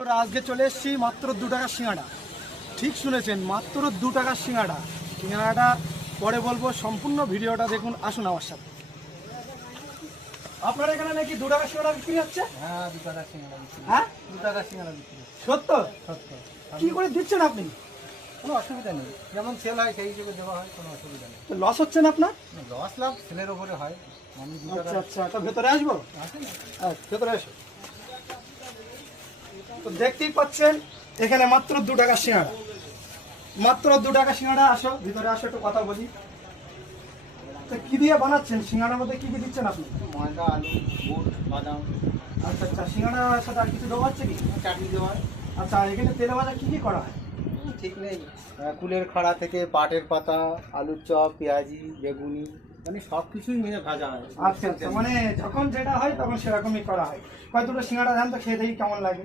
আজকে চলে এসেছি মাত্র 2 টাকার সিঙ্গাড়া। ঠিক শুনেছেন, মাত্র 2 টাকার সিঙ্গাড়া। সিঙ্গাড়াটা পরে বলবো, সম্পূর্ণ ভিডিওটা দেখুন, আসুন আমার সাথে। আপনার এখানে নাকি 2 টাকার সিঙ্গাড়া বিক্রি হচ্ছে? হ্যাঁ, 2 টাকার সিঙ্গাড়া বিক্রি। হ্যাঁ, 2 টাকার সিঙ্গাড়া বিক্রি। সত্য? সত্য। কি করে দিচ্ছেন আপনি? কোনো অসুবিধা নেই, যেমন সেল হয় সেই হিসেবে দেওয়া হয়, কোনো অসুবিধা নেই। লস হচ্ছে না আপনার? লস লাভ সেলের ওপরে হয়। আমি 2 টাকা আচ্ছা আচ্ছা, তো ভেতরে আসবো? আছে না? ভেতরে আসো। তো দেখতেই পাচ্ছেন এখানে মাত্র 2 টাকার সিঙ্গাড়া, মাত্র 2 টাকা সিঙ্গাড়া। আসো ভিতরে, আসো, একটু কথা বলি। তো কি দিয়ে বানাচ্ছেন সিঙ্গাড়ার মধ্যে? কি কি দিচ্ছেন আপনি? ময়দা, আলু, বুট, বাদাম। আচ্ছা আচ্ছা, সিঙ্গাড়ার সাথে আর কিছু দেওয়া হচ্ছে কি? চাটনি দেওয়া হয়। আচ্ছা, এখানে তেলে ভাজা কি কি করা হয়? ঠিক নেই, কুলের খাড়া থেকে পাটের পাতা, আলুর চপ, পেঁয়াজি, বেগুনি, মানে সব কিছুই মিলে ভাজা হয়। আচ্ছা আচ্ছা, মানে যখন যেটা হয় তখন সেরকমই করা হয়। কয় দুটো সিঙ্গাড়া দেন তো খেয়ে দেখি কেমন লাগে।